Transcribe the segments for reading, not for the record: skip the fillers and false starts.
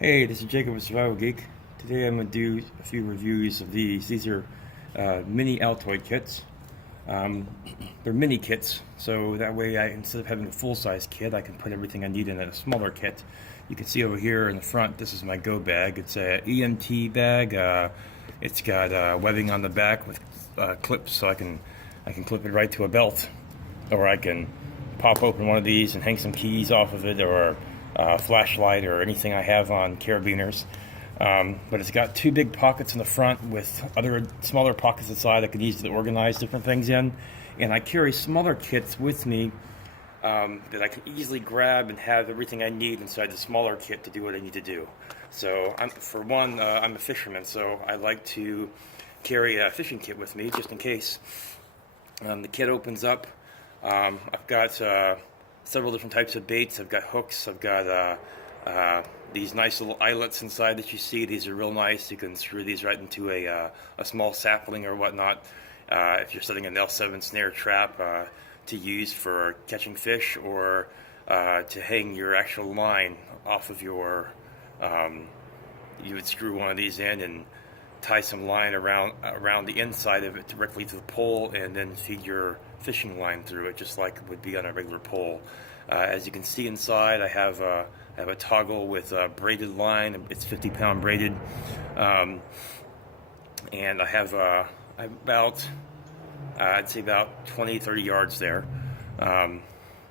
Hey, this is Jacob with SurvivalGeek. Today I'm going to do a few reviews of these. These are Mini Altoid kits. Um, they're mini kits, so that way instead of having a full-size kit, I can put everything I need in a smaller kit. You can see over here in the front, this is my Go Bag. It's a EMT bag. It's got webbing on the back with clips, so I can clip it right to a belt, or I can pop open one of these and hang some keys off of it, or flashlight or anything I have on carabiners. But it's got two big pockets in the front with other smaller pockets inside I can easily organize different things in. And I carry smaller kits with me that I can easily grab and have everything I need inside the smaller kit to do what I need to do. So I'm a fisherman, so I like to carry a fishing kit with me just in case. The kit opens up. I've got several different types of baits. I've got hooks. I've got these nice little eyelets inside that you see. These are real nice. You can screw these right into a small sapling or whatnot. If you're setting an L7 snare trap to use for catching fish, or to hang your actual line off of your, you would screw one of these in and tie some line around the inside of it directly to the pole, and then feed your fishing line through it just like it would be on a regular pole. As you can see inside, I have a toggle with braided line. It's 50-pound braided, and I have about I'd say about 20-30 yards there.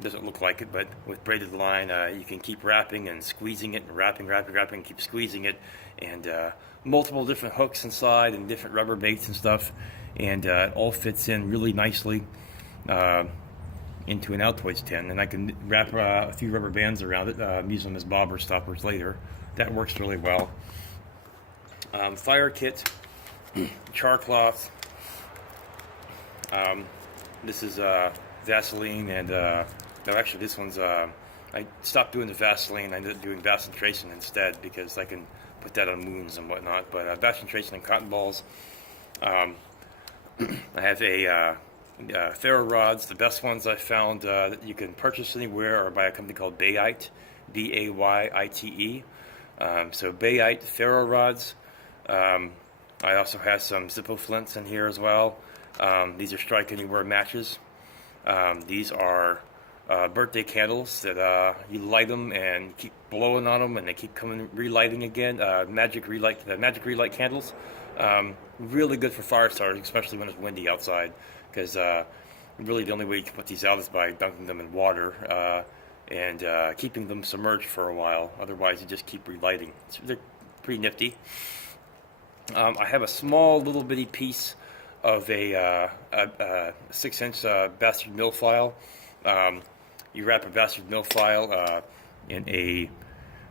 Doesn't look like it, but with braided line, you can keep wrapping and squeezing it, and wrapping, and keep squeezing it, and multiple different hooks inside and different rubber baits and stuff, and it all fits in really nicely into an Altoids tin. And I can wrap a few rubber bands around it, use them as bobber stoppers later. That works really well. Fire kit, char cloth. This is Vaseline, and no, actually this one's I stopped doing the Vaseline. I ended up doing Vaseline instead because I can put that on wounds and whatnot. But Vaseline and cotton balls. I have ferro rods. The best ones I found that you can purchase anywhere are by a company called Bayite, B-A-Y-I-T-E. So Bayite ferro rods. I also have some Zippo flints in here as well. These are strike anywhere matches. These are birthday candles that you light them and keep blowing on them, and they keep coming relighting again. Magic relight candles. Really good for fire starters, especially when it's windy outside, because really the only way you can put these out is by dunking them in water and keeping them submerged for a while. Otherwise, you just keep relighting. They're pretty nifty. I have a small little bitty piece of a 6-inch bastard mill file. You wrap a bastard mill file in a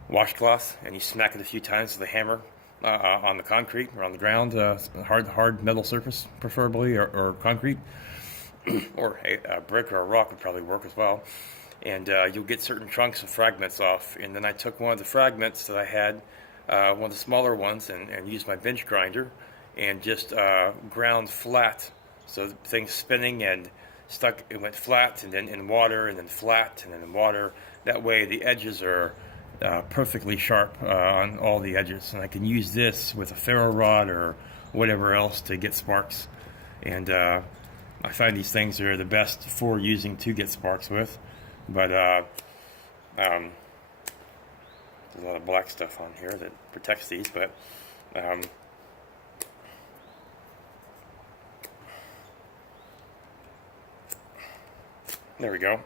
washcloth, and you smack it a few times with a hammer on the concrete or on the ground, hard metal surface preferably, or concrete, or a brick or a rock would probably work as well. And you'll get certain chunks and fragments off. And then I took one of the fragments that I had, one of the smaller ones, and used my bench grinder and just ground flat. So the thing's spinning and stuck. It went flat, and then in water, and then flat, and then in water. That way the edges are perfectly sharp on all the edges, and I can use this with a ferro rod or whatever else to get sparks. And I find these things are the best for using to get sparks with. But there's a lot of black stuff on here that protects these, but there we go.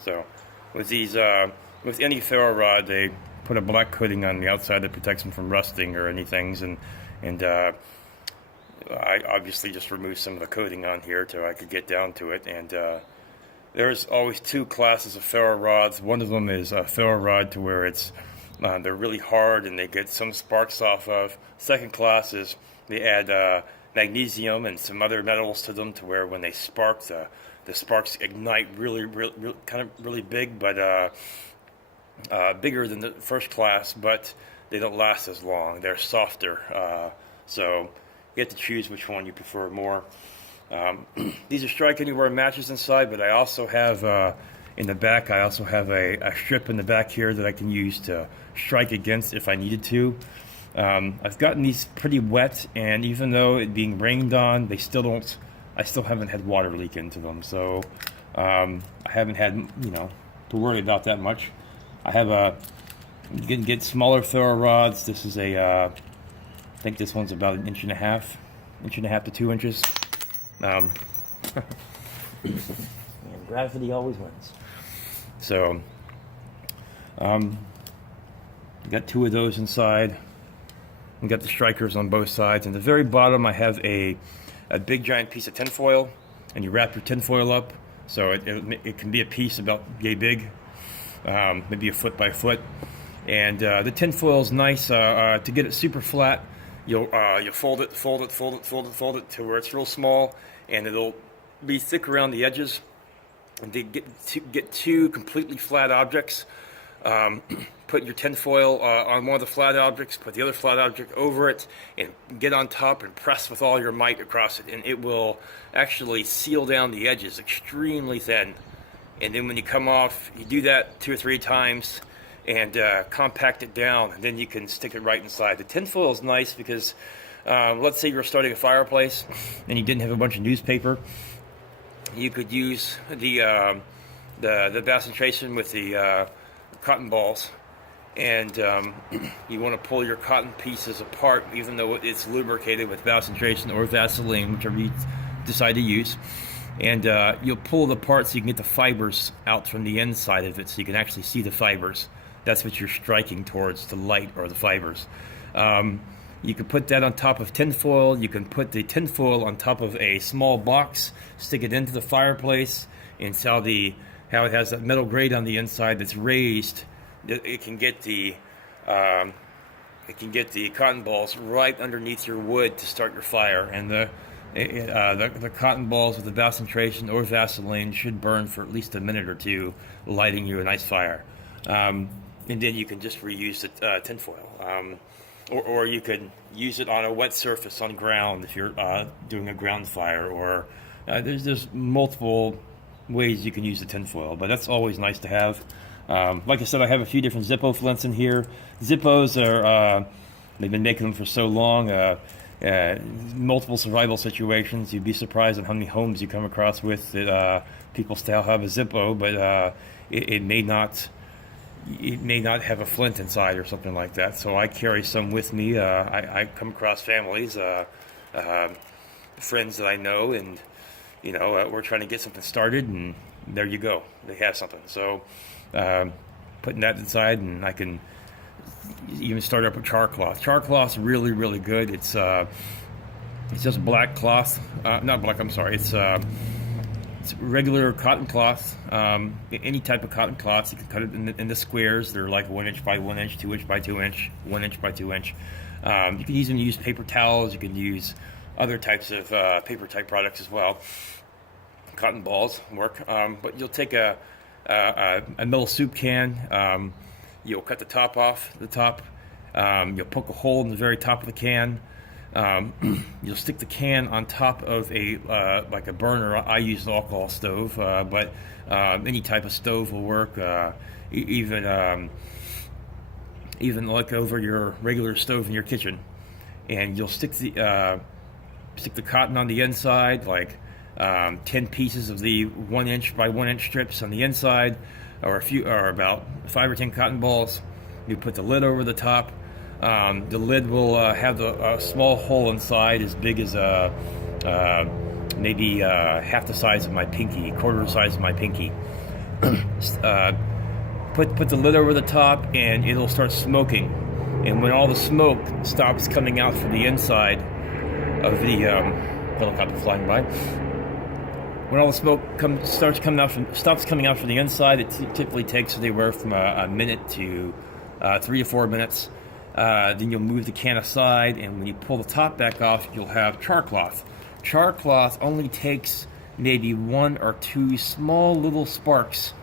So with these, with any ferro rod, they put a black coating on the outside that protects them from rusting or anything, and I obviously just removed some of the coating on here so I could get down to it. And there's always two classes of ferro rods. One of them is a ferro rod to where it's they're really hard and they get some sparks off of. Second class is they add magnesium and some other metals to them to where when they spark, the sparks ignite really big, but bigger than the first class, but they don't last as long. They're softer, so you have to choose which one you prefer more. These are strike anywhere matches inside, but I also have in the back. I also have a strip in the back here that I can use to strike against if I needed to. I've gotten these pretty wet, and even though it being rained on, I still haven't had water leak into them. So I haven't had, you know, to worry about that much. You can get smaller ferro rods. This is I think this one's about 1.5 inches to 2 inches. And gravity always wins. So, got 2 of those inside. We got the strikers on both sides. And the very bottom, I have a big giant piece of tinfoil, and you wrap your tinfoil up, so it can be a piece about yay big, maybe a foot by foot. And the tinfoil is nice to get it super flat. You'll fold it to where it's real small, and it'll be thick around the edges. And to get 2 completely flat objects, put your tinfoil on one of the flat objects, put the other flat object over it, and get on top and press with all your might across it, and it will actually seal down the edges extremely thin. And then when you come off, you do that 2 or 3 times and compact it down, and then you can stick it right inside. The tinfoil is nice because let's say you're starting a fireplace and you didn't have a bunch of newspaper. You could use the bacentration with the cotton balls, and you want to pull your cotton pieces apart, even though it's lubricated with bacentration or Vaseline, whichever you decide to use. And you'll pull it apart so you can get the fibers out from the inside of it, so you can actually see the fibers. That's what you're striking towards, the light or the fibers. You can put that on top of tinfoil. You can put the tinfoil on top of a small box, stick it into the fireplace, and how it has that metal grate on the inside that's raised. It can get the cotton balls right underneath your wood to start your fire, and the cotton balls with the bacentration or Vaseline should burn for at least a minute or 2, lighting you a nice fire. And then you can just reuse the tinfoil. Or you could use it on a wet surface on ground if you're doing a ground fire. Or there's multiple ways you can use the tinfoil, but that's always nice to have. Like I said, I have a few different Zippo flints in here. Zippos are, they've been making them for so long. Multiple survival situations. You'd be surprised at how many homes you come across with that people still have a Zippo, but it may not have a flint inside or something like that. So I carry some with me. I come across families, friends that I know, and we're trying to get something started, and there you go, they have something. So putting that inside, and I can even start up with char cloth. Char cloth's really, really good. It's just black cloth, not black, I'm sorry, it's regular cotton cloth, any type of cotton cloths. You can cut it in the squares. They're like 1 inch by 1 inch, 2 inch by 2 inch, 1 inch by 2 inch. You can use paper towels. You can use other types of paper type products as well. Cotton balls work, but you'll take a metal soup can. You'll cut the top off the top. You'll poke a hole in the very top of the can. You'll stick the can on top of like a burner. I use an alcohol stove, but any type of stove will work. Even like over your regular stove in your kitchen, and you'll stick the cotton on the inside, like 10 pieces of the 1 inch by 1 inch strips on the inside, or about 5 or 10 cotton balls. You put the lid over the top. The lid will have a small hole inside as big as maybe half the size of my pinky, quarter the size of my pinky. Put the lid over the top, and it'll start smoking. And when all the smoke stops coming out from the inside of the helicopter flying by, when all the smoke stops coming out from the inside, it typically takes anywhere from a minute to 3 to 4 minutes. Then you'll move the can aside, and when you pull the top back off, you'll have char cloth. Char cloth only takes maybe 1 or 2 small little sparks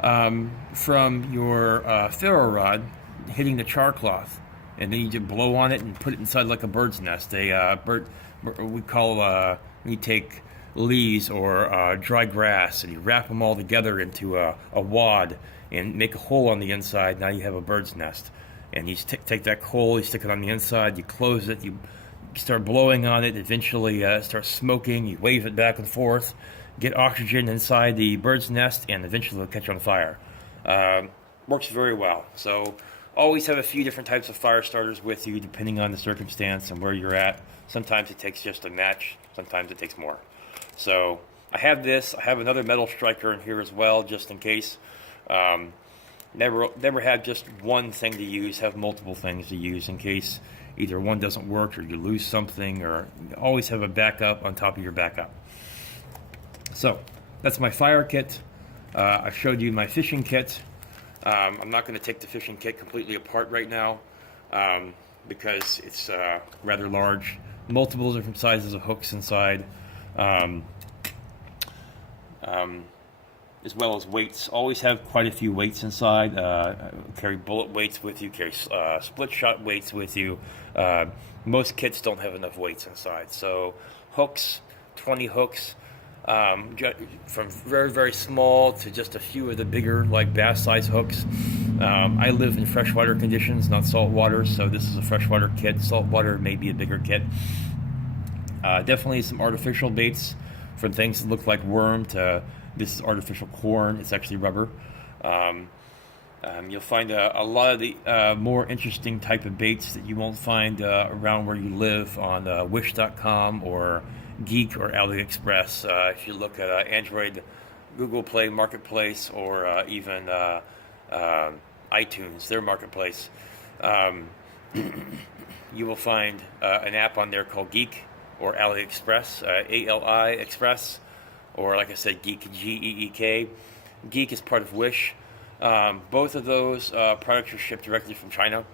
from your ferro rod hitting the char cloth, and then you just blow on it and put it inside like a bird's nest. We call you take leaves or dry grass, and you wrap them all together into a wad and make a hole on the inside. Now you have a bird's nest. And you take that coal, you stick it on the inside, you close it, you start blowing on it, eventually it starts smoking, you wave it back and forth, get oxygen inside the bird's nest, and eventually it'll catch on fire. Works very well. So always have a few different types of fire starters with you depending on the circumstance and where you're at. Sometimes it takes just a match, sometimes it takes more. So I have this, I have another metal striker in here as well, just in case. Never have just one thing to use, have multiple things to use in case either one doesn't work or you lose something, or always have a backup on top of your backup. So that's my fire kit. I showed you my fishing kit. I'm not going to take the fishing kit completely apart right now because it's rather large. Multiple different sizes of hooks inside. As well as weights. Always have quite a few weights inside. Carry bullet weights with you, carry split shot weights with you. Most kits don't have enough weights inside. So hooks, 20 hooks, from very, very small to just a few of the bigger, like bass size hooks. I live in freshwater conditions, not saltwater, so this is a freshwater kit. Saltwater may be a bigger kit. Definitely some artificial baits, from things that look like worm to this is artificial corn. It's actually rubber. You'll find a lot of the more interesting type of baits that you won't find around where you live on Wish.com or Geek or AliExpress. If you look at Android, Google Play Marketplace, or even iTunes, their marketplace, you will find an app on there called Geek or AliExpress, A-L-I Express. Or like I said, Geek, G-E-E-K. Geek is part of Wish. Both of those products are shipped directly from China.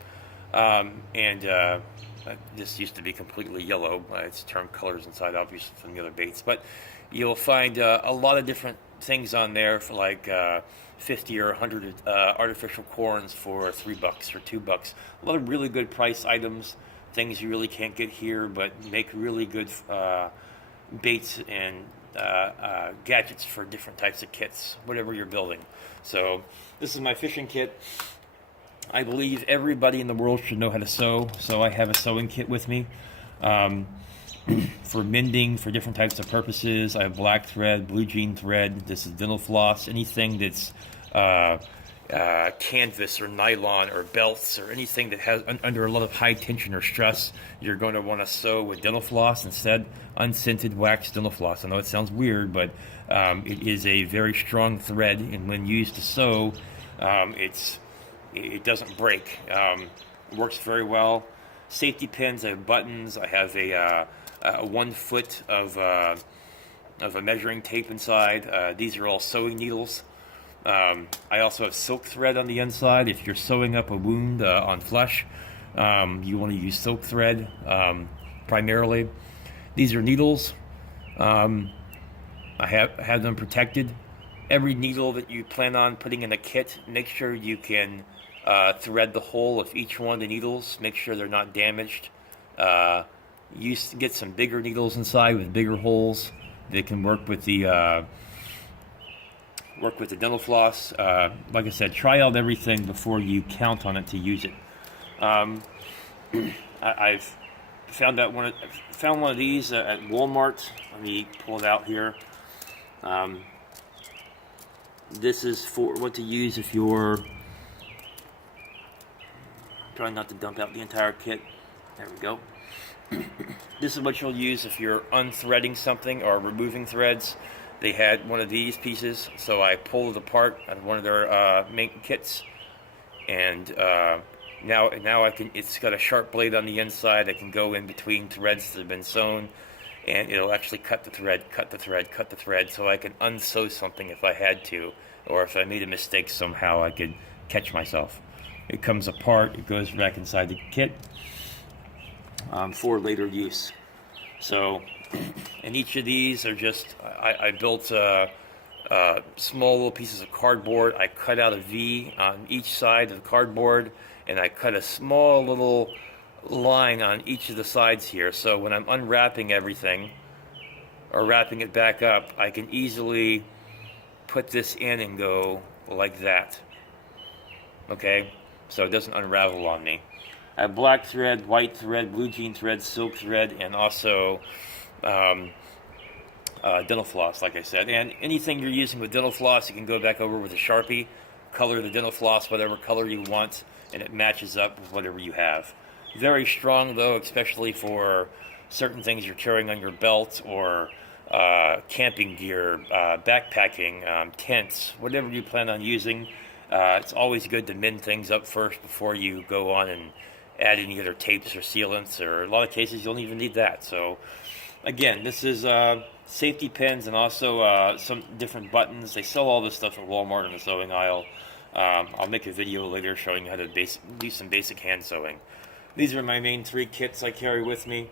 This used to be completely yellow. It's turned colors inside, obviously, from the other baits. But you'll find a lot of different things on there for like 50 or 100 artificial corns for $3 or $2. A lot of really good price items, things you really can't get here, but make really good baits and gadgets for different types of kits, whatever you're building. So this is my fishing kit. I believe everybody in the world should know how to sew, so I have a sewing kit with me for mending, for different types of purposes. I have black thread, blue jean thread, this is dental floss, anything that's canvas or nylon or belts or anything that has under a lot of high tension or stress, you're going to want to sew with dental floss instead. Unscented wax dental floss. I know it sounds weird, but it is a very strong thread, and when used to sew, it doesn't break. It works very well. Safety pins, I have buttons, I have a 1 foot of a measuring tape inside. These are all sewing needles. I also have silk thread on the inside. If you're sewing up a wound on flesh, you want to use silk thread primarily. These are needles. I have them protected. Every needle that you plan on putting in a kit, make sure you can thread the hole of each one of the needles. Make sure they're not damaged. Get some bigger needles inside with bigger holes that can work with the dental floss. Like I said, try out everything before you count on it to use it. I've found one of these at Walmart. Let me pull it out here. This is for what to use if you're trying not to dump out the entire kit. There we go. This is what you'll use if you're unthreading something or removing threads. They had one of these pieces, so I pulled it apart out of one of their main kits, and now I can. It's got a sharp blade on the inside. I can go in between threads that have been sewn, and it'll actually cut the thread, so I can unsew something if I had to, or if I made a mistake somehow, I could catch myself. It comes apart. It goes back inside the kit for later use. So. And each of these are just, I built small little pieces of cardboard. I cut out a V on each side of the cardboard, and I cut a small little line on each of the sides here. So when I'm unwrapping everything, or wrapping it back up, I can easily put this in and go like that. Okay, so it doesn't unravel on me. I have black thread, white thread, blue jean thread, silk thread, and also dental floss, like I said. And anything you're using with dental floss, you can go back over with a Sharpie, color the dental floss whatever color you want, and it matches up with whatever you have. Very strong, though, especially for certain things you're carrying on your belt, or camping gear, backpacking, tents, whatever you plan on using. It's always good to mend things up first before you go on and add any other tapes or sealants, or in a lot of cases you don't even need that. So again, this is safety pins and also some different buttons. They sell all this stuff at Walmart in the sewing aisle. I'll make a video later showing you how to do some basic hand sewing. These are my main 3 kits I carry with me.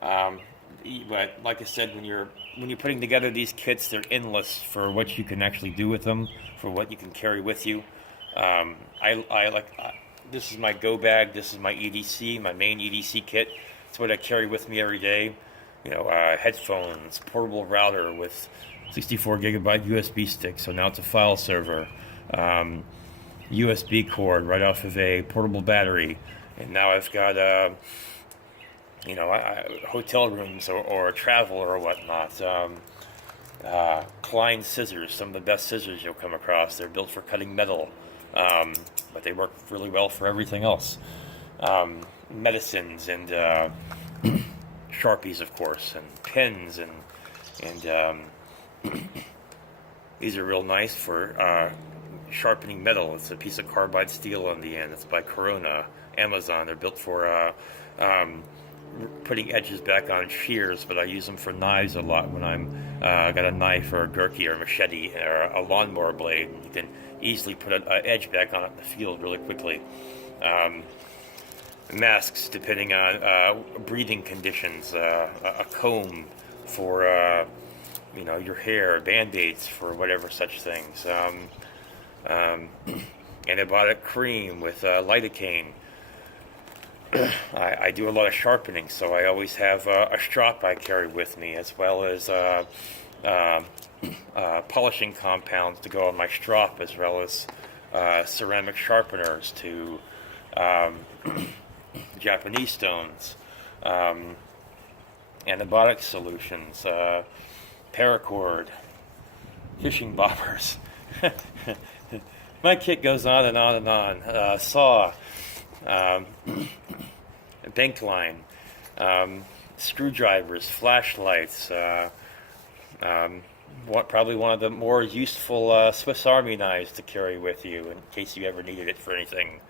But like I said, when you're putting together these kits, they're endless for what you can actually do with them, for what you can carry with you. This is my Go Bag. This is my EDC, my main EDC kit. It's what I carry with me every day. You know, headphones, portable router with 64 gigabyte USB stick, so now it's a file server. USB cord right off of a portable battery, and now I've got hotel rooms or travel or whatnot. Klein scissors, some of the best scissors you'll come across. They're built for cutting metal, but they work really well for everything else. Medicines and Sharpies, of course, and pens, and these are real nice for sharpening metal. It's a piece of carbide steel on the end. It's by Corona, Amazon. They're built for putting edges back on shears, but I use them for knives a lot when I'm got a knife or a gurkey or a machete or a lawnmower blade. You can easily put an edge back on it in the field really quickly. Masks, depending on breathing conditions, a comb for your hair, band-aids for whatever such things, antibiotic cream with lidocaine. I do a lot of sharpening, so I always have a strop I carry with me, as well as polishing compounds to go on my strop, as well as ceramic sharpeners to Japanese stones, antibiotic solutions, paracord, fishing bobbers. My kit goes on and on and on. Saw, bank line, screwdrivers, flashlights, probably one of the more useful Swiss Army knives to carry with you in case you ever needed it for anything.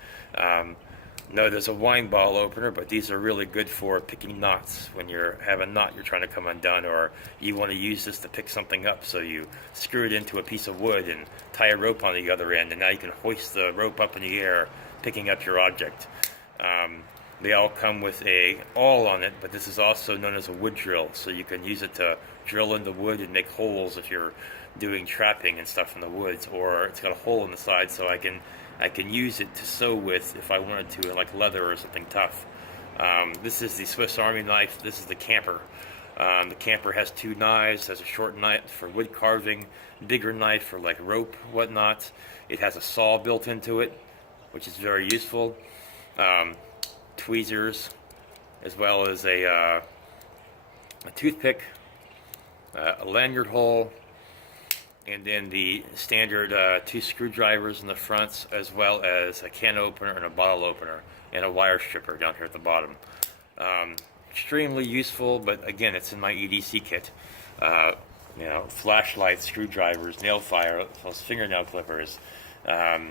No, there's a wine bottle opener, but these are really good for picking knots when you have a knot you're trying to come undone, or you want to use this to pick something up, so you screw it into a piece of wood and tie a rope on the other end, and now you can hoist the rope up in the air, picking up your object. They all come with a awl on it, but this is also known as a wood drill, so you can use it to drill into wood and make holes if you're doing trapping and stuff in the woods, or it's got a hole in the side, so I can use it to sew with if I wanted to, like leather or something tough. This is the Swiss Army knife. This is the camper. The camper has 2 knives, has a short knife for wood carving, bigger knife for like rope, whatnot. It has a saw built into it, which is very useful. Tweezers, as well as a toothpick, a lanyard hole, and then the standard 2 screwdrivers in the fronts, as well as a can opener and a bottle opener, and a wire stripper down here at the bottom. Extremely useful, but again, it's in my EDC kit. Flashlights, screwdrivers, nail files, fingernail clippers. I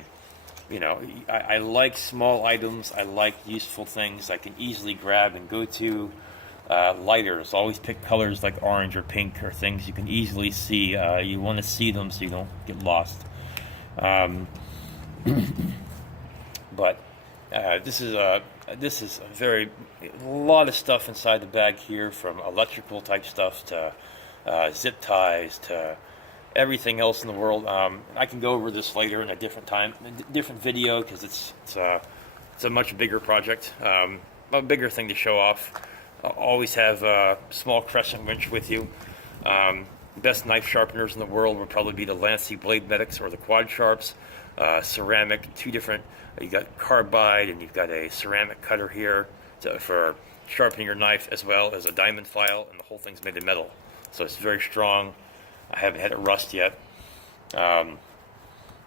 like small items. I like useful things I can easily grab and go to. Lighters, always pick colors like orange or pink, or things you can easily see. You want to see them so you don't get lost. But this is a lot of stuff inside the bag here, from electrical type stuff to zip ties to everything else in the world. I can go over this later in a different video, because it's a much bigger project, a bigger thing to show off. Always have a small crescent wrench with you. Best knife sharpeners in the world would probably be the Lansky Blade Medics or the Quad Sharps. Ceramic, two different, you got carbide and you've got a ceramic cutter here for sharpening your knife, as well as a diamond file, and the whole thing's made of metal. So it's very strong. I haven't had it rust yet. And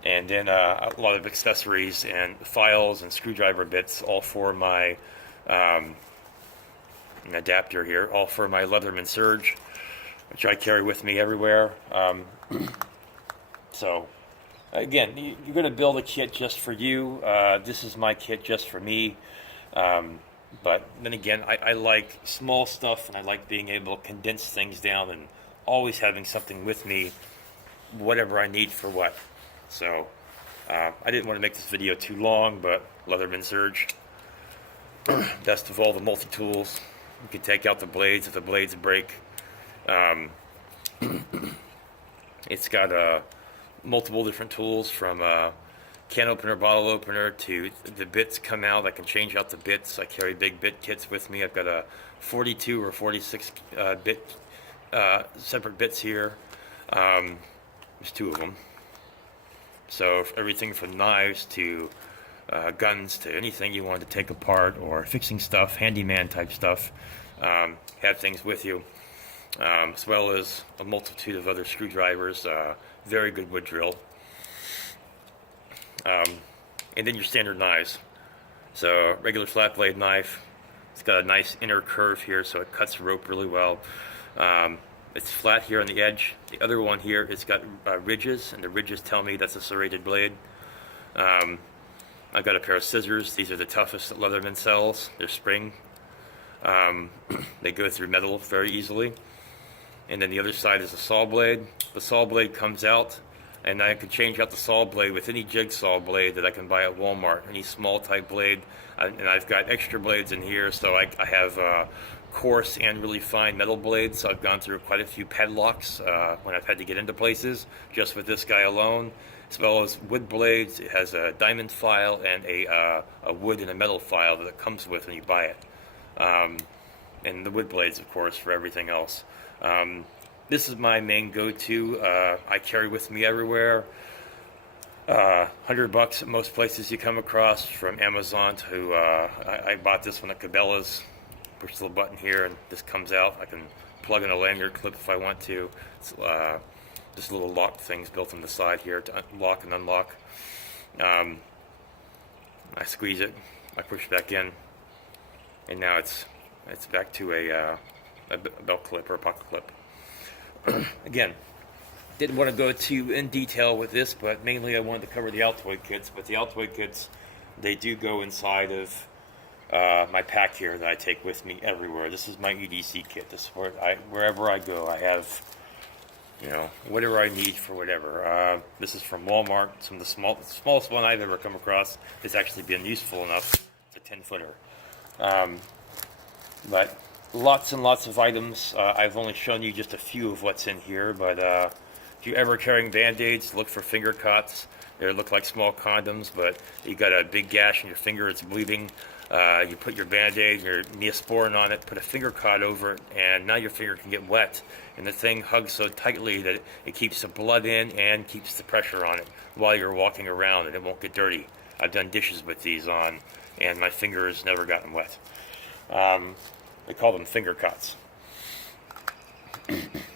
then a lot of accessories and files and screwdriver bits, all for my adapter here, all for my Leatherman Surge, which I carry with me everywhere. So again, you're going to build a kit just for you. This is my kit just for me. But then again, I like small stuff, and I like being able to condense things down and always having something with me, whatever I need for what. So I didn't want to make this video too long, but Leatherman Surge, best of all the multi-tools. You can take out the blades if the blades break. It's got multiple different tools, from can opener, bottle opener, to the bits come out. I can change out the bits. I carry big bit kits with me. I've got a 42 or 46 bit separate bits here. There's two of them. So everything from knives to guns to anything you want to take apart or fixing stuff, handyman type stuff, have things with you, as well as a multitude of other screwdrivers, very good wood drill, and then your standard knives. So regular flat blade knife, it's got a nice inner curve here, so it cuts rope really well. It's flat here on the edge. The other one here, it's got ridges, and the ridges tell me that's a serrated blade. I've got a pair of scissors. These are the toughest that Leatherman sells. They're spring. They go through metal very easily. And then the other side is a saw blade. The saw blade comes out, and I can change out the saw blade with any jigsaw blade that I can buy at Walmart, any small type blade. And I've got extra blades in here, so I have coarse and really fine metal blades. So I've gone through quite a few padlocks when I've had to get into places just with this guy alone, as well as wood blades. It has a diamond file and a wood and a metal file that it comes with when you buy it, and the wood blades, of course, for everything else. This is my main go-to. I carry with me everywhere. $100 at most places you come across, from Amazon to I bought this one at Cabela's. Push the little button here and this comes out. I can plug in a lanyard clip if I want to. It's just little lock things built on the side here to lock and unlock. I squeeze it, I push back in, and now it's back to a belt clip or a pocket clip. Again, didn't want to go too in detail with this, but mainly I wanted to cover the Altoid kits. But the Altoid kits, they do go inside of my pack here that I take with me everywhere. This is my EDC kit. This is wherever I go, I have, whatever I need for whatever. This is from Walmart. Some of the smallest one I've ever come across has actually been useful enough. It's a 10-footer. But lots and lots of items. I've only shown you just a few of what's in here, but if you're ever carrying Band-Aids, look for finger cots. They look like small condoms, but you got a big gash in your finger, it's bleeding. You put your Band-Aid, your Neosporin on it, put a finger cot over it, and now your finger can get wet. And the thing hugs so tightly that it keeps the blood in and keeps the pressure on it while you're walking around, and it won't get dirty. I've done dishes with these on, and my finger has never gotten wet. They call them finger cots.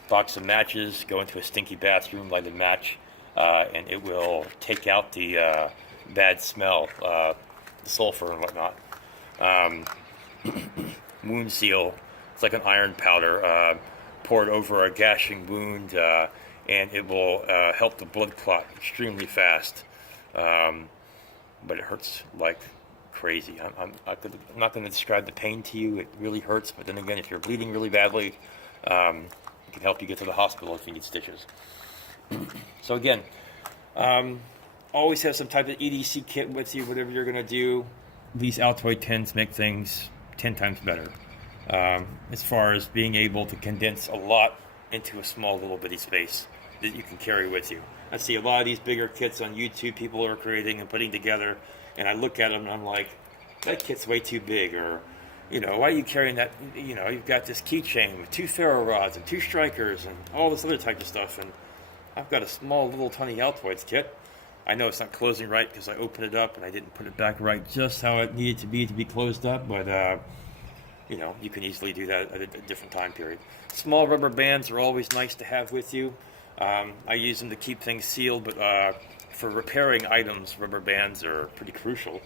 Box of matches, go into a stinky bathroom, light a match, and it will take out the bad smell, the sulfur and whatnot. Wound seal, it's like an iron powder poured over a gashing wound, and it will help the blood clot extremely fast, but it hurts like crazy. I'm not going to describe the pain to you. It really hurts, but then again, if you're bleeding really badly, it can help you get to the hospital if you need stitches. So again, always have some type of EDC kit with you, whatever you're going to do. These Altoid tins make things 10 times better, as far as being able to condense a lot into a small little bitty space that you can carry with you. I see a lot of these bigger kits on YouTube people are creating and putting together, and I look at them and I'm like, that kit's way too big, or you know, why are you carrying that? You know, you've got this keychain with 2 ferro rods and 2 strikers and all this other type of stuff, and I've got a small little tiny Altoids kit. I know it's not closing right because I opened it up and I didn't put it back right just how it needed to be closed up, but you know, you can easily do that at a different time period. Small rubber bands are always nice to have with you. I use them to keep things sealed, but for repairing items, rubber bands are pretty crucial.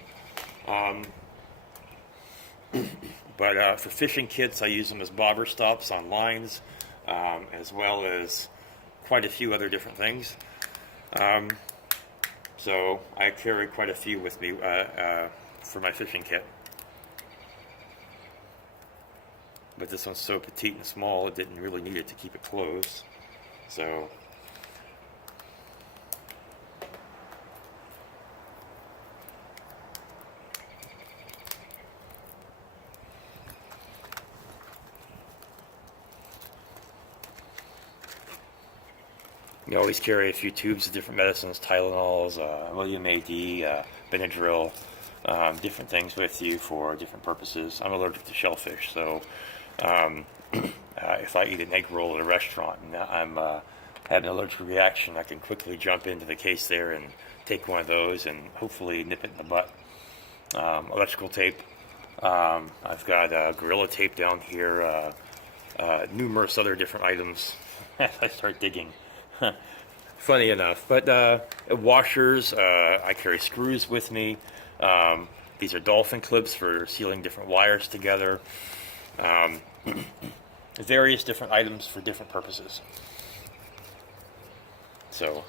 But for fishing kits, I use them as bobber stops on lines, as well as quite a few other different things. So I carry quite a few with me for my fishing kit. But this one's so petite and small, it didn't really need it to keep it closed. So you always carry a few tubes of different medicines, Tylenols, William A.D., Benadryl, different things with you for different purposes. I'm allergic to shellfish, so if I eat an egg roll at a restaurant and I'm having an allergic reaction, I can quickly jump into the case there and take one of those and hopefully nip it in the butt. Electrical tape. I've got Gorilla Tape down here, numerous other different items as I start digging. Funny enough. But washers, I carry screws with me. These are dolphin clips for sealing different wires together. Various different items for different purposes. So,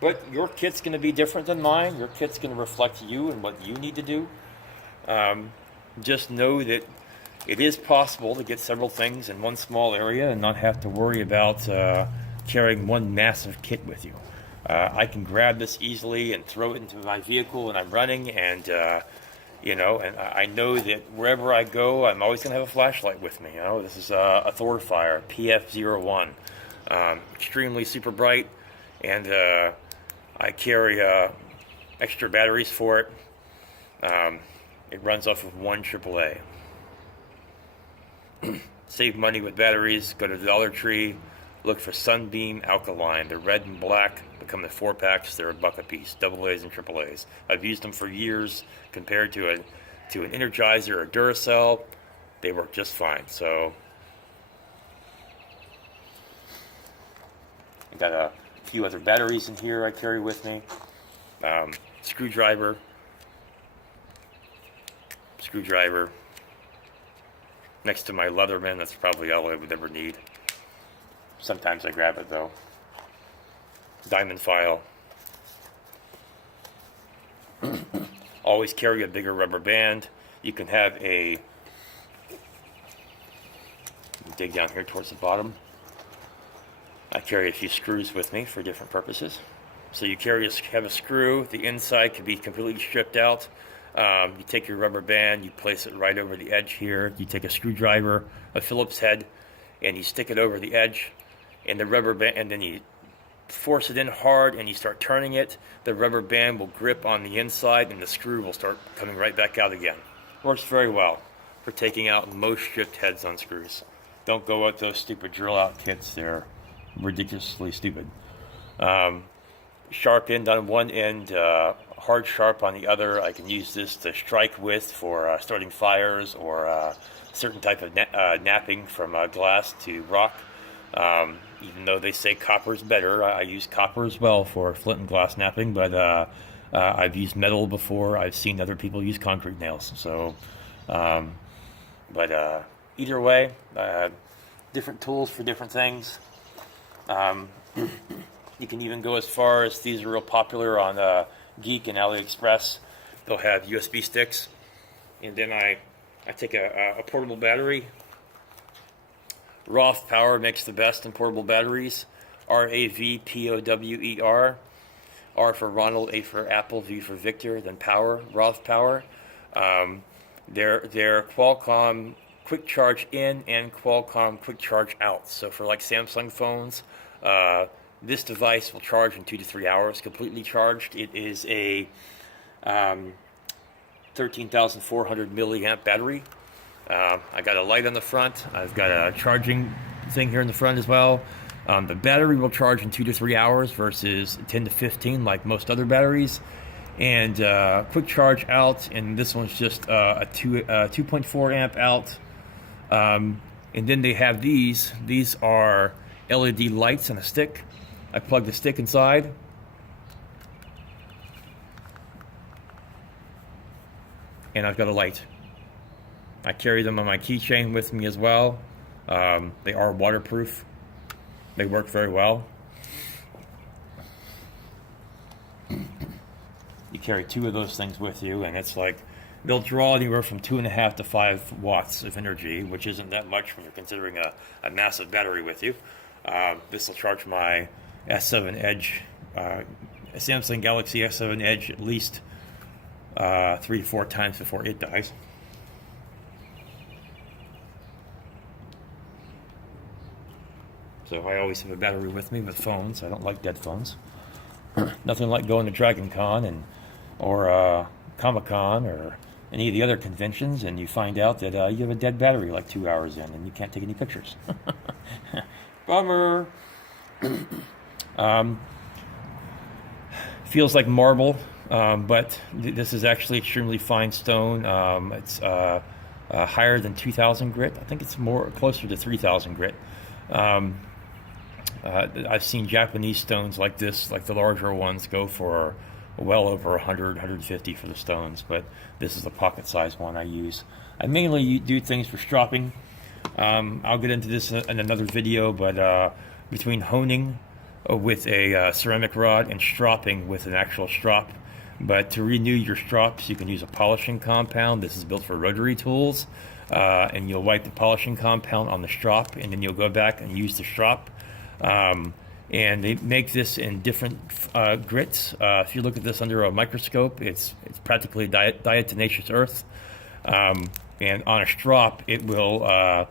but your kit's going to be different than mine. Your kit's going to reflect you and what you need to do. Just know that it is possible to get several things in one small area and not have to worry about carrying one massive kit with you. I can grab this easily and throw it into my vehicle when I'm running, and you know, and I know that wherever I go, I'm always going to have a flashlight with me. You know, this is a Thorfire PF01, extremely super bright, and I carry extra batteries for it. It runs off of 1 AAA. Save money with batteries. Go to the Dollar Tree. Look for Sunbeam Alkaline. They're red and black. Become the 4-packs. They're $1 a piece. AA's and AAA's. I've used them for years. Compared to an Energizer or Duracell, they work just fine. So I've got a few other batteries in here I carry with me. Screwdriver. Next to my Leatherman, that's probably all I would ever need. Sometimes I grab it though. Diamond file. Always carry a bigger rubber band. You can have a, dig down here towards the bottom. I carry a few screws with me for different purposes. So you have a screw, the inside can be completely stripped out. You take your rubber band, you place it right over the edge here. You take a screwdriver, a Phillips head, and you stick it over the edge, and the rubber band, and then you force it in hard and you start turning it. The rubber band will grip on the inside and the screw will start coming right back out again. Works very well for taking out most stripped heads on screws. Don't go with those stupid drill out kits. They're ridiculously stupid. Sharp end on one end, hard sharp on the other. I can use this to strike with for starting fires or certain type of napping from glass to rock. Even though they say copper is better, I use copper as well for flint and glass napping, but I've used metal before. I've seen other people use concrete nails. So, but either way, different tools for different things. You can even go as far as, these are real popular on Geek and AliExpress. They'll have USB sticks, and then I take a portable battery. Roth Power makes the best in portable batteries. RAVPOWER. R for Ronald, A for Apple, V for Victor, then Power, Roth Power. They're Qualcomm Quick Charge in and Qualcomm Quick Charge out. So for like Samsung phones, this device will charge in 2 to 3 hours, completely charged. It is a 13,400 milliamp battery. I got a light on the front. I've got a charging thing here in the front as well. The battery will charge in 2 to 3 hours versus 10 to 15 like most other batteries. And quick charge out, and this one's just a 2.4 amp out. And then they have these. These are LED lights on a stick. I plug the stick inside. And I've got a light. I carry them on my keychain with me as well. They are waterproof. They work very well. You carry 2 of those things with you, and it's like they'll draw anywhere from 2.5 to 5 watts of energy, which isn't that much when you're considering a massive battery with you. This will charge my S7 Edge, Samsung Galaxy S7 Edge at least 3 to 4 times before it dies. So I always have a battery with me with phones. I don't like dead phones. Nothing like going to Dragon Con or Comic-Con or any of the other conventions, and you find out that you have a dead battery like 2 hours in and you can't take any pictures. Bummer. Feels like marble, but this is actually extremely fine stone. It's higher than 2,000 grit. I think it's more closer to 3,000 grit. I've seen Japanese stones like this, like the larger ones, go for well over 100, 150 for the stones, but this is the pocket-sized one I use. I mainly do things for stropping. I'll get into this in another video, but between honing with a ceramic rod and stropping with an actual strop. But to renew your strops, you can use a polishing compound. This is built for rotary tools, and you'll wipe the polishing compound on the strop, and then you'll go back and use the strop. And they make this in different grits. If you look at this under a microscope, it's practically diatomaceous earth. And on a strop, it will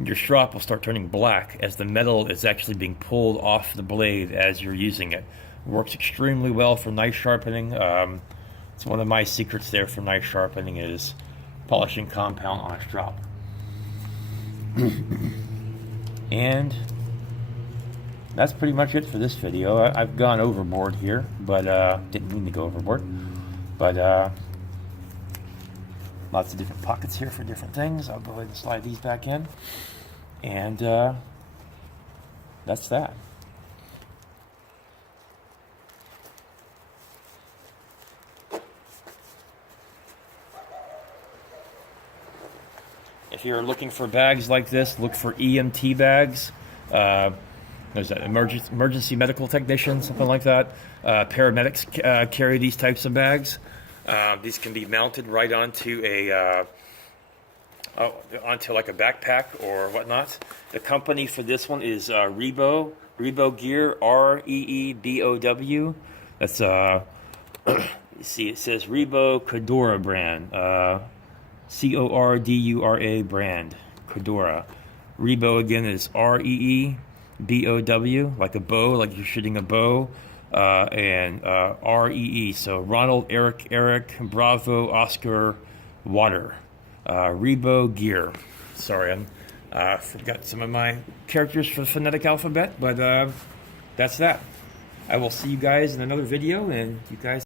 your strop will start turning black as the metal is actually being pulled off the blade as you're using it. It works extremely well for knife sharpening. It's one of my secrets there for knife sharpening is polishing compound on a strop. And that's pretty much it for this video. I've gone overboard here, but didn't mean to go overboard. But lots of different pockets here for different things. I'll go ahead and slide these back in. And that's that. If you're looking for bags like this, look for EMT bags. There's an emergency medical technician, something like that. Paramedics carry these types of bags. These can be mounted right onto onto like a backpack or whatnot. The company for this one is REEBOW Gear, REEBOW. That's you see, it says REEBOW Cordura brand, Cordura brand, Cordura. REEBOW again is REEBOW, like a bow, like you're shooting a bow, and REE, so Ronald, Eric, Bravo, Oscar, Water. REEBOW Gear. Sorry, I forgot some of my characters for the phonetic alphabet, but that's that. I will see you guys in another video, and you guys